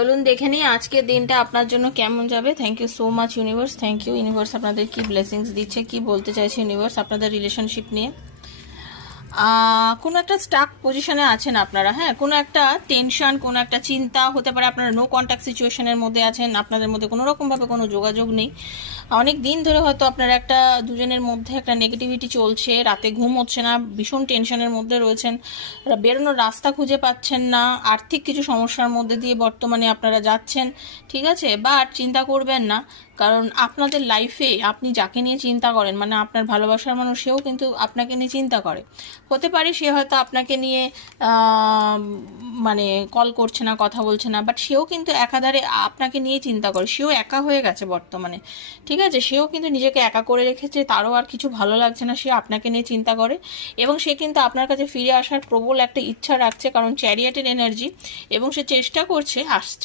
চলুন দেখে নিই আজকের দিনটা আপনার জন্য কেমন যাবে। Thank you so much universe. Thank you universe, আপনাদের কি ব্লেসিংস দিচ্ছে, কি বলতে চাইছে ইউনিভার্স আপনাদের রিলেশনশিপ নিয়ে। কোনো একটা স্টাক পজিশনে আছেন আপনারা, হ্যাঁ, কোনো একটা টেনশন, কোনো একটা চিন্তা হতে পারে। আপনারা নো কন্ট্যাক্ট সিচুয়েশনের মধ্যে আছেন, আপনাদের মধ্যে কোনো রকমভাবে কোনো যোগাযোগ নেই। অনেক দিন ধরে হয়তো আপনারা একটা দুজনের মধ্যে একটা নেগেটিভিটি চলছে, রাতে ঘুম হচ্ছে না, ভীষণ টেনশনের মধ্যে রয়েছেন, বেরোনোর রাস্তা খুঁজে পাচ্ছেন না, আর্থিক কিছু সমস্যার মধ্যে দিয়ে বর্তমানে আপনারা যাচ্ছেন, ঠিক আছে। বাট চিন্তা করবেন না, কারণ আপনাদের লাইফে আপনি যাকে নিয়ে চিন্তা করেন, মানে আপনার ভালোবাসার মানুষ, সেও কিন্তু আপনাকে নিয়ে চিন্তা করে। হতে পারে সে হয়তো আপনাকে নিয়ে মানে কল করছে না, কথা বলছে না, বাট সেও কিন্তু একাধারে আপনাকে নিয়ে চিন্তা করে। সেও একা হয়ে গেছে বর্তমানে, ঠিক আছে। সেও কিন্তু নিজেকে একা করে রেখেছে, তারও আর কিছু ভালো লাগছে না, সে আপনাকে নিয়ে চিন্তা করে। এবং সে কিন্তু আপনার কাছে ফিরে আসার প্রবল একটা ইচ্ছা রাখছে, কারণ চ্যারিয়টের এনার্জি, এবং সে চেষ্টা করছে আসছে।